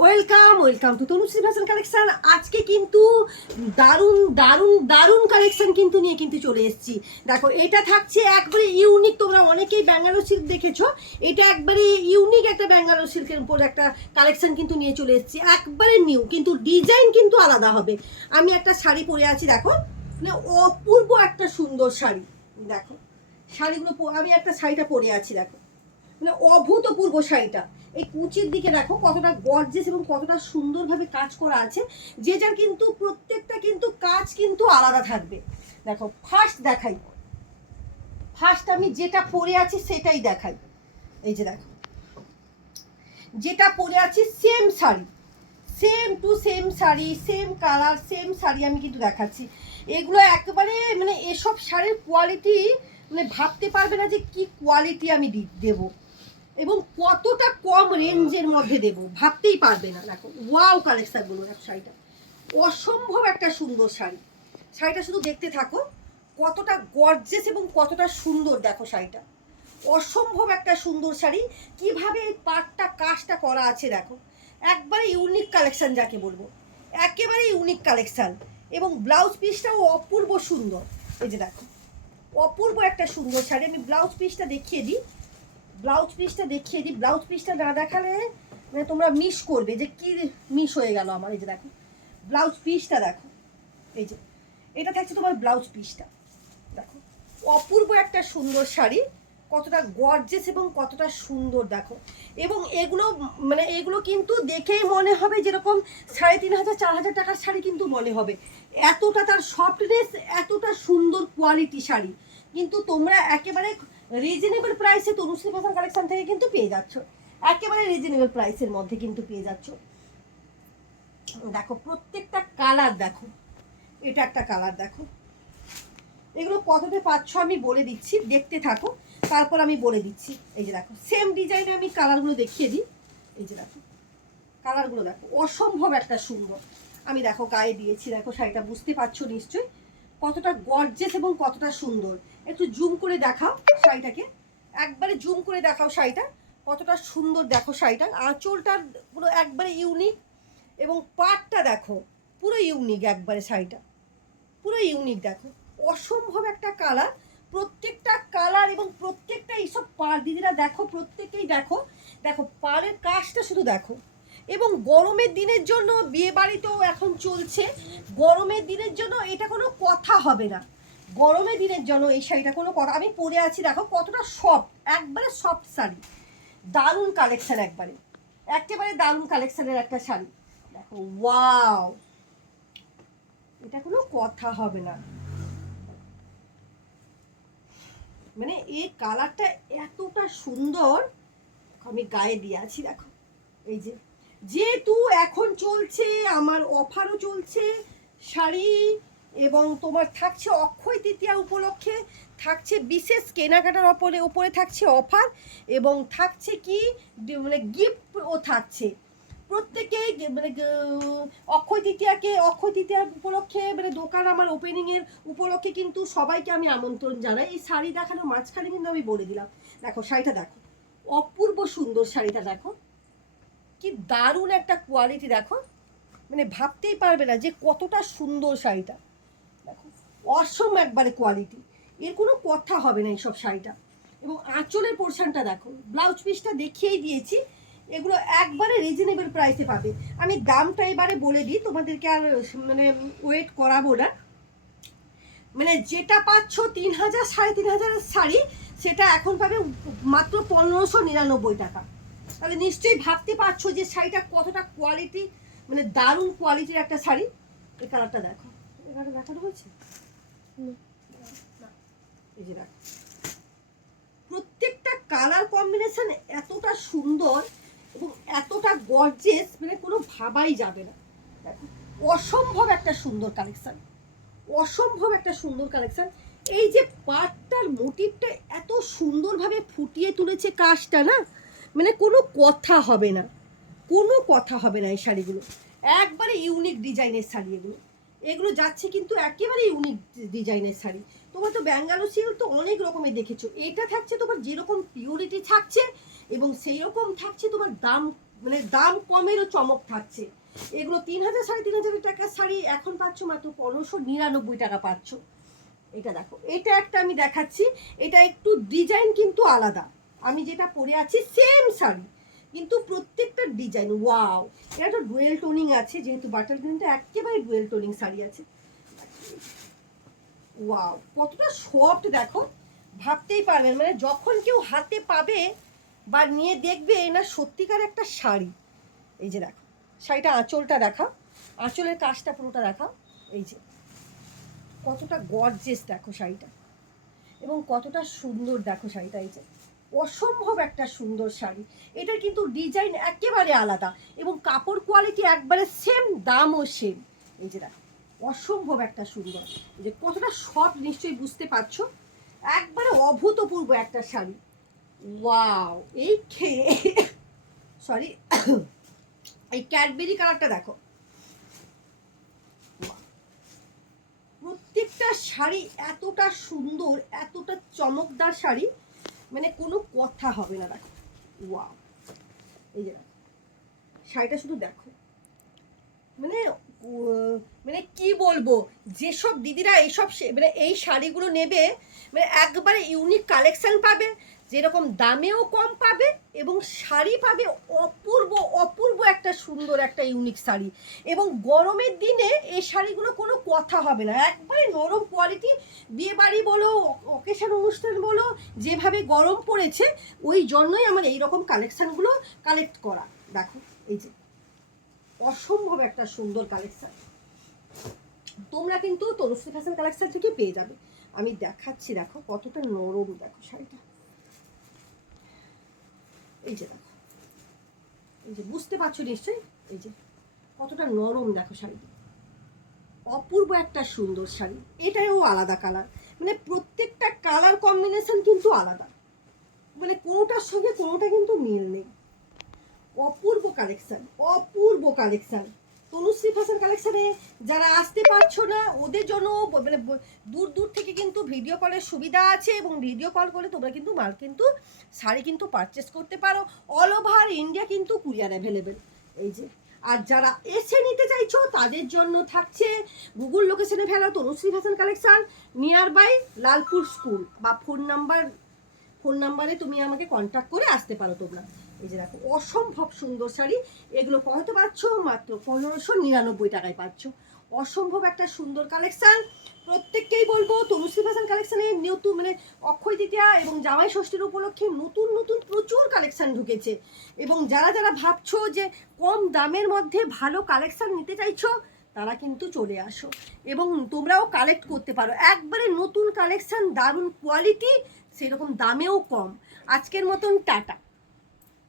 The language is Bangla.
Welcome to Tanushree fashion collection. আজকে কিন্তু দারুণ দারুণ দারুণ কালেকশন কিন্তু নিয়ে কিন্তু চলে এসেছি। দেখো, এটা থাকছে একবারে ইউনিক। তোমরা অনেকেই ব্যাঙ্গালোর সিল্ক দেখেছো, এটা একবারে ইউনিক একটা ব্যাঙ্গালোর সিল্কের উপর একটা কালেকশন কিন্তু নিয়ে চলে এসেছি, একবারে নিউ, কিন্তু ডিজাইন কিন্তু আলাদা হবে। আমি একটা শাড়ি পরে আছি, দেখো, মানে অপূর্ব একটা সুন্দর শাড়ি। দেখো শাড়িগুলো, আমি একটা শাড়িটা পরে আছি, দেখো, মানে অভূতপূর্ব শাড়িটা। এই কুচির দিকে দেখো কতটা গর্জিয়াস এবং কতটা সুন্দরভাবে কাজ করা আছে। যে যার কিন্তু প্রত্যেকটা কিন্তু কাজ কিন্তু আলাদা থাকবে। দেখো, ফার্স্ট আমি যেটা পরে আছি সেটাই দেখাই। এই যে দেখো, যেটা পরে আছি same sari, same to same sari, same colour, same sari আমি কিন্তু দেখাচ্ছি। এগুলো একেবারে মানে এসব শাড়ির কোয়ালিটি মানে ভাবতে পারবে না যে কি কোয়ালিটি আমি দেবো এবং কতটা কম রেঞ্জের মধ্যে দেব, ভাবতেই পারবে না। দেখো ওয়াও কালেকশনগুলো, শাড়িটা অসম্ভব একটা সুন্দর শাড়ি। শাড়িটা শুধু দেখতে থাকো কতটা গর্জিয়াস এবং কতটা সুন্দর। দেখো শাড়িটা অসম্ভব একটা সুন্দর শাড়ি। কিভাবে এই পাটটা কাজটা করা আছে দেখো, একবারে ইউনিক কালেকশন যাকে বলবো, একেবারে ইউনিক কালেকশন। এবং ব্লাউজ পিসটাও অপূর্ব সুন্দর। এই যে দেখো, অপূর্ব একটা সুন্দর শাড়ি। আমি ব্লাউজ পিসটা দেখিয়ে দিই, ব্লাউজ পিসটা না দেখালে মানে তোমরা মিস করবে যে কি মিস হয়ে গেল আমার। এই যে দেখো ব্লাউজ পিসটা, দেখো, এই যে এটা থাকছে তোমার ব্লাউজ পিসটা। দেখো অপূর্ব একটা সুন্দর শাড়ি, কতটা গর্জিয়াস এবং কতটা সুন্দর। দেখো, এবং এগুলো মানে এগুলো কিন্তু দেখেই মনে হবে যেরকম 3,500 4,000 টাকার শাড়ি কিন্তু মনে হবে। এতটা তার সফটনেস, এতটা সুন্দর কোয়ালিটি শাড়ি কিন্তু তোমরা একেবারে রিজনেবল প্রাইসে তনুশ্রী ফ্যাশন কালেকশন থেকে কিন্তু পেয়ে যাচ্ছ। একেবারে রিজনেবল প্রাইসের মধ্যে কিন্তু পেয়ে যাচ্ছ। দেখো প্রত্যেকটা কালার, দেখো এটা একটা কালার, দেখো এগুলো কততে পাচ্ছ আমি বলে দিচ্ছি, দেখতে থাকো, তারপর আমি বলে দিচ্ছি। এই যে দেখো সেম ডিজাইনে আমি কালারগুলো দেখিয়ে দিই। এই যে দেখো কালারগুলো, দেখো অসম্ভব একটা সুন্দর। আমি দেখো গায়ে দিয়েছি, দেখো শাড়িটা বুঝতে পারছো নিশ্চয়ই কতটা গর্জিয়াস এবং কতটা সুন্দর। একটু জুম করে দেখাও শাড়িটাকে, একবারে জুম করে দেখাও শাড়িটা কতটা সুন্দর। দেখো শাড়িটা আঁচলটার পুরো একবারে ইউনিক এবং পাটটা দেখো পুরো ইউনিক, একবারে শাড়িটা পুরো ইউনিক। দেখো অসম্ভব একটা কালার, প্রত্যেকটা কালার এবং প্রত্যেকটা এইসব পাড় দিদিরা দেখো, প্রত্যেকেই দেখো, দেখো পাড়ের কাজটা শুধু দেখো। এবং গরমের দিনের জন্য, বিয়ে বাড়িতেও এখন চলছে, গরমের দিনের জন্য এটা কোনো কথা হবে না। গরমের দিনের জন্য এই শাড়িটা কোনো কথা। আমি পরে আছি, দেখো কতটা সফট, একবারে সফট শাড়ি, দারুণ কালেকশন, একেবারে দারুণ কালেকশনের একটা শাড়ি। দেখো ওয়াও, এটা কোনো কথা হবে না। মানে এই কালারটা এতটা সুন্দর, আমি গায়ে দিয়ে আছি, দেখো এই যে, যেহেতু এখন চলছে আমার অফারও চলছে শাড়ি, এবং তোমার থাকছে অক্ষয় তৃতীয়া উপলক্ষে থাকছে বিশেষ কেনাকাটার উপরে থাকছে অফার, এবং থাকছে কি মানে গিফটও থাকছে প্রত্যেকেই। মানে অক্ষয় তৃতীয়া উপলক্ষে মানে দোকান আমার ওপেনিংয়ের উপলক্ষে কিন্তু সবাইকে আমি আমন্ত্রণ জানাই। এই শাড়ি দেখানোর মাঝখানে কিন্তু আমি বলে দিলাম, দেখো শাড়িটা দেখো অপূর্ব সুন্দর শাড়িটা, দেখো কি দারুণ একটা কোয়ালিটি। দেখো মানে ভাবতেই পারবে না যে কতটা সুন্দর শাড়িটা। দেখো অসম একবারে কোয়ালিটি, এর কোনো কথা হবে না এইসব শাড়িটা। এবং আঁচলের পোর্শনটা দেখো, ব্লাউজ পিসটা দেখিয়েই দিয়েছি। এগুলো একবারে রিজনেবল প্রাইসে পাবে। আমি দামটা এবারে বলে দিই তোমাদেরকে, আর মানে ওয়েট করাবো না। মানে যেটা পাচ্ছ 3,000 3,500 শাড়ি, সেটা এখন পাবে মাত্র 1,599 টাকা। তাহলে নিশ্চয়ই ভাবতে পারছো যে শাড়িটা কতটা কোয়ালিটি, মানে দারুণ কোয়ালিটির একটা শাড়ি। এই কালারটা দেখো, এই কালারটা দেখানো হয়েছে, এই যে দেখো প্রত্যেকটা কালার কম্বিনেশন এতটা সুন্দর এবং এতটা গর্জিয়াস, মানে কোনো ভাবাই যাবে না। দেখো অসম্ভব একটা সুন্দর কালেকশন, অসম্ভব একটা সুন্দর কালেকশন। এই যে পাটটার মোটিভটা এত সুন্দরভাবে ফুটিয়ে তুলেছে কাজটা, না মানে কোনো কথা হবে না, কোনো কথা হবে না। এই শাড়িগুলো একবারে ইউনিক ডিজাইনের শাড়ি, এগুলো যাচ্ছে কিন্তু একেবারে ইউনিক ডিজাইনের শাড়ি। তোমার তো ব্যাঙ্গালোর সিল্ক তো অনেক রকমের দেখেছো, এটা থাকছে তোমার যেরকম পিওরিটি থাকছে এবং সেই রকম থাকছে তোমার দাম মানে দাম কমেরও চমক থাকছে। এগুলো 3,000 3,500 টাকার শাড়ি এখন পাচ্ছ মাত্র 1599 টাকা পাচ্ছ। এটা দেখো, এটা একটা আমি দেখাচ্ছি, এটা একটু ডিজাইন কিন্তু আলাদা। আমি যেটা পরে আছি সেম শাড়ি, কিন্তু প্রত্যেকটা ডিজাইন ওয়াও। এটা একটা ডুয়েল টোনিং আছে, যেহেতু বাটার গ্রিনটা একেবারে ডুয়েল টোনিং শাড়ি আছে। ওয়াও, কতটা সফট দেখো, ভাবতেই পারবেন মানে যখন কেউ হাতে পাবে বা নিয়ে দেখবে না সত্যিকার একটা শাড়ি। এই যে দেখো শাড়িটা, আঁচলটা দেখা, আঁচলের কাজটা পুরোটা দেখা, এই যে কতটা গর্জিয়াস দেখো শাড়িটা, এবং কতটা সুন্দর দেখো শাড়িটা। এই যে অসম্ভব একটা সুন্দর শাড়ি। এটার কিন্তু ডিজাইন একেবারে আলাদা এবং কাপড় কোয়ালিটি একবারে সেম, দামও সেম। এই যে দেখো অসম্ভব একটা সুন্দর, এই যে কতটা সফট নিশ্চয়ই বুঝতে পারছো, একবারে অভূতপূর্ব একটা শাড়ি। ওয়াও, এই সরি এই ক্যাডবেরি কালারটা দেখো, প্রত্যেকটা শাড়ি এতটা সুন্দর, এতটা চমকদার শাড়ি, মানে কোনো কথা হবে না। দেখো ওয়াও, এই যে শাড়িটা শুধু দেখো, মানে মানে কি বলবো, যেসব দিদিরা এইসব মানে এই শাড়িগুলো নেবে, মানে একবারে ইউনিক কালেকশন পাবে, যেরকম দামেও কম পাবে এবং শাড়ি পাবে অপূর্ব অপূর্ব একটা সুন্দর একটা ইউনিক শাড়ি। এবং গরমের দিনে এই শাড়িগুলো কোনো কথা হবে না, একবারে নরম কোয়ালিটি। বিয়ে বাড়ি বলো, অকেশন অনুষ্ঠান বলো, যেভাবে গরম পড়েছে ওই জন্যই আমার এই রকম কালেকশানগুলো কালেক্ট করা। দেখো এই যে অসম্ভব একটা সুন্দর কালেকশন, তোমরা কিন্তু তনুশ্রী ফ্যাশন কালেকশন থেকে পেয়ে যাবে। আমি দেখাচ্ছি, দেখো কতটা নরম, দেখো শাড়িটা, এই যে দেখো, এই যে বুঝতে পারছো নিশ্চয়ই, এই যে কতটা নরম দেখো শাড়িটা, অপূর্ব একটা সুন্দর শাড়ি। এটাও আলাদা কালার, মানে প্রত্যেকটা কালার কম্বিনেশন কিন্তু আলাদা, মানে কোনোটার সঙ্গে কোনোটা কিন্তু মিল নেই। অপূর্ব কালেকশন, অপূর্ব কালেকশন। তনুশ্রী ফ্যাশন কালেকশানে যারা আসতে পারছো না ওদের জন্য মানে দূর দূর থেকে কিন্তু ভিডিও কলের সুবিধা আছে, এবং ভিডিও কল করে তোমরা কিন্তু মাল কিন্তু শাড়ি কিন্তু পারচেস করতে পারো। অল ওভার ইন্ডিয়া কিন্তু কুরিয়ার অ্যাভেলেবেল। এই যে, আর যারা এসে নিতে চাইছো তাদের জন্য থাকছে গুগল লোকেশনে ফেলা Tanushree fashion collection, nearby Lalpur school, বা ফোন নাম্বারে তুমি আমাকে কন্ট্যাক্ট করে আসতে পারো তোমরা। এই যে দেখো অসম্ভব সুন্দর শাড়ি, এগুলো কত পাচ্ছ মাত্র 1599 টাকায় পাচ্ছ। অসম্ভব একটা সুন্দর কালেকশান। প্রত্যেককেই বলবো তনুশ্রী ফ্যাশন কালেকশানে নতুন মানে অক্ষয় তৃতীয়া এবং জামাই ষষ্ঠীর উপলক্ষে নতুন নতুন প্রচুর কালেকশান ঢুকেছে, এবং যারা যারা ভাবছো যে কম দামের মধ্যে ভালো কালেকশান নিতে চাইছো তারা কিন্তু চলে আসো, এবং তোমরাও কালেক্ট করতে পারো। একবারে নতুন কালেকশান, দারুণ কোয়ালিটি, সেরকম দামেও কম। আজকের মতন টাটা।